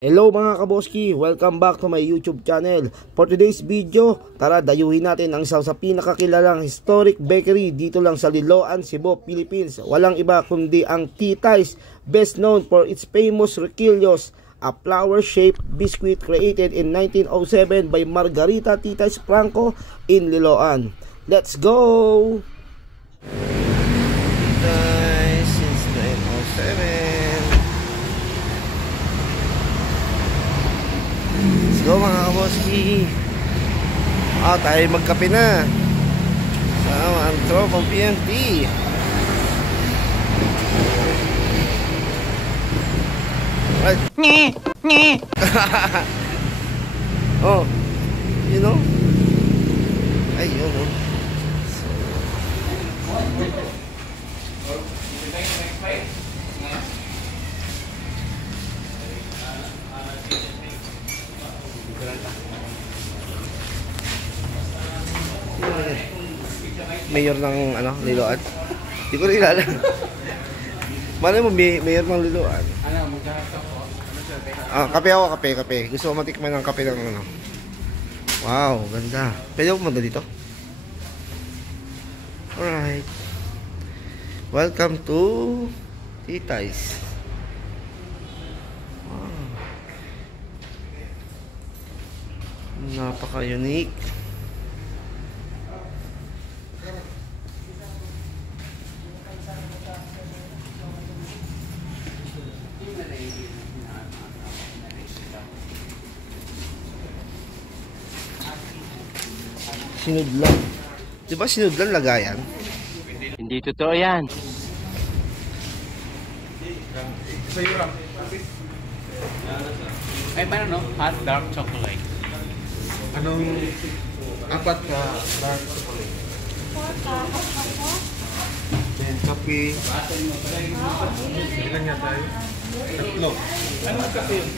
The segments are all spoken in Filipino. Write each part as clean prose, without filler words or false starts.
Hello mga kaboski, welcome back to my YouTube channel. For today's video, tara dayuhin natin ang isa sa pinakakilalang historic bakery dito lang sa Liloan, Cebu, Philippines. Walang iba kundi ang Titay's, best known for its famous Roquillos, a flower-shaped biscuit created in 1907 by Margarita Titay's Franco in Liloan. Let's go! Titay's since 1907. Let's go mga kaboski. Tayo magkape na sa ang tropang PMT. Right. Oh, you know? Ayun, oh. Mayor ng Liloan. Hindi ko rin kilala. Malay mo, mayor ng Liloan. Kape ako, kape. Gusto ko matikman ng kape ng Wow, ganda. Pwede ako maganda dito? Alright. Welcome to Titay's. Wow. Napaka-unique. Sinudlan. Di ba sinudlan lagayan? Hindi totoo yan. Ay, meron hot dark chocolate. Anong apat ka dark chocolate? Then kape. Ilan nga tayo? Tatlo. Anong kape yun?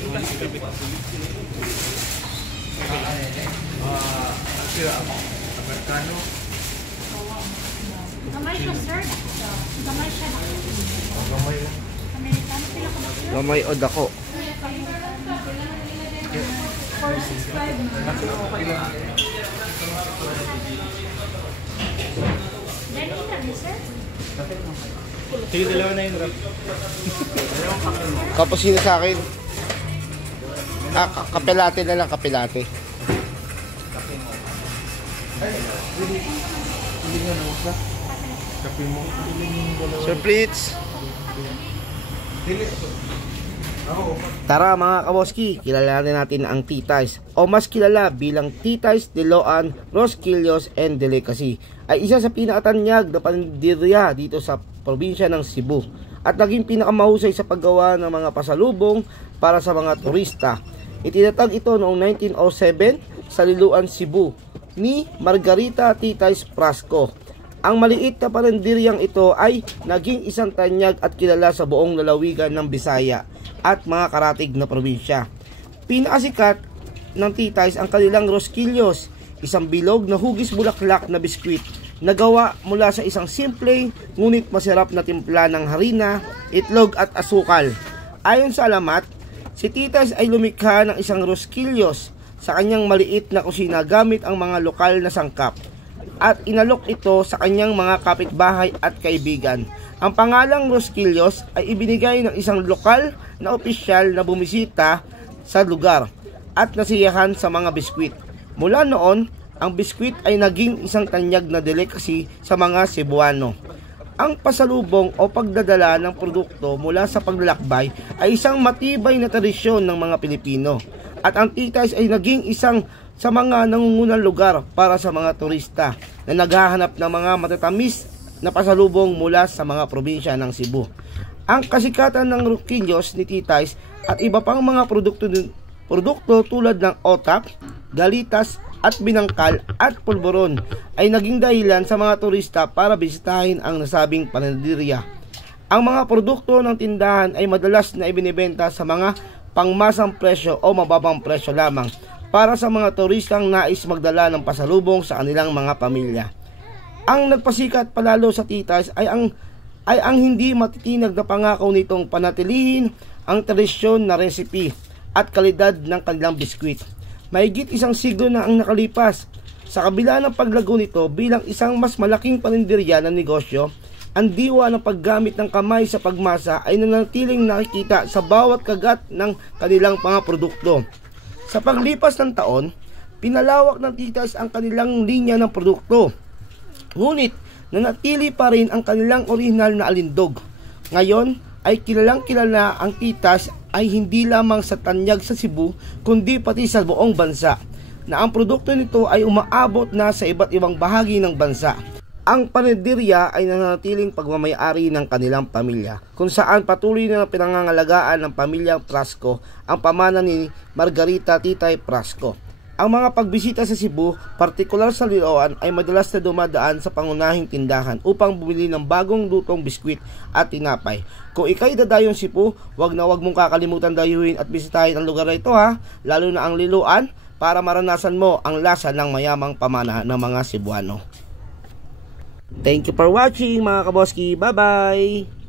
Americano. Gamay siya, sir. Gamay siya. Gamay lang. Americano sila ka ba, sir? Gamay o dako. 465. Ganyan ka rin, sir? Sige, dalawa na yun, Rob. Tapos yun sa akin. Kape latte na lang, kape latte. Kape mo. Sir Fritz. Tara mga kaboski, kilalanin natin ang Titay's o mas kilala bilang Titay's Liloan, Roquillos and Delicacy ay isa sa pinakatanyag na panindirya dito sa probinsya ng Cebu at naging pinakamahusay sa paggawa ng mga pasalubong para sa mga turista. Itinatag ito noong 1907 sa Liloan, Cebu ni Margarita Titay's Franco. Ang maliit na panindiryang ito ay naging isang tanyag at kilala sa buong lalawigan ng Bisaya at mga karatig na probinsya. Pinakasikat ng Titay's ang kanilang Roquillos, isang bilog na hugis bulaklak na biskwit na gawa mula sa isang simple ngunit masarap na timpla ng harina, itlog at asukal. Ayon sa alamat, si Titay's ay lumikha ng isang Roquillos sa kanyang maliit na kusina gamit ang mga lokal na sangkap at inalok ito sa kanyang mga kapitbahay at kaibigan. Ang pangalang Roquillos ay ibinigay ng isang lokal na opisyal na bumisita sa lugar at nasiyahan sa mga biskwit. Mula noon, ang biskwit ay naging isang tanyag na delicacy sa mga Cebuano. Ang pasalubong o pagdadala ng produkto mula sa paglalakbay ay isang matibay na tradisyon ng mga Pilipino. At ang Titay's ay naging isang sa mga nangungunang lugar para sa mga turista na naghahanap ng mga matatamis na pasalubong mula sa mga probinsya ng Cebu. Ang kasikatan ng Roquillos ni Titay's at iba pang mga produkto tulad ng otap, galitas at binangkal at pulburon ay naging dahilan sa mga turista para bisitahin ang nasabing panindirya. Ang mga produkto ng tindahan ay madalas na ibinibenta sa mga pangmasang presyo o mababang presyo lamang para sa mga turistang nais magdala ng pasalubong sa kanilang mga pamilya. Ang nagpasikat palalo sa Titay's ay ang hindi matitinag na pangako nitong panatilihin ang tradisyon na recipe at kalidad ng kanilang biskwit. Mahigit isang siglo na ang nakalipas. Sa kabila ng paglago nito bilang isang mas malaking paninderya ng negosyo, ang diwa ng paggamit ng kamay sa pagmasa ay nanatiling nakikita sa bawat kagat ng kanilang mga produkto. Sa paglipas ng taon, pinalawak ng Tita's ang kanilang linya ng produkto. Ngunit, nanatili pa rin ang kanilang orihinal na alindog. Ngayon, ay kilalang kilala ang Tita's ay hindi lamang sa Tanyag sa Cebu, kundi pati sa buong bansa, na ang produkto nito ay umaabot na sa iba't ibang bahagi ng bansa. Ang paninderya ay nanatiling pagmamayari ng kanilang pamilya, kung saan patuloy na pinangangalagaan ng pamilyang Prasco ang pamana ni Margarita Titay Prasco. Ang mga pagbisita sa Cebu, partikular sa Liloan, ay madalas na dumadaan sa pangunahing tindahan upang bumili ng bagong lutong biskwit at tinapay. Kung ikay dadayong Cebu, wag mong kakalimutan dayuhin at bisitahin ang lugar na ito ha, lalo na ang Liloan, para maranasan mo ang lasa ng mayamang pamana ng mga Cebuano. Thank you for watching mga kaboski. Bye-bye!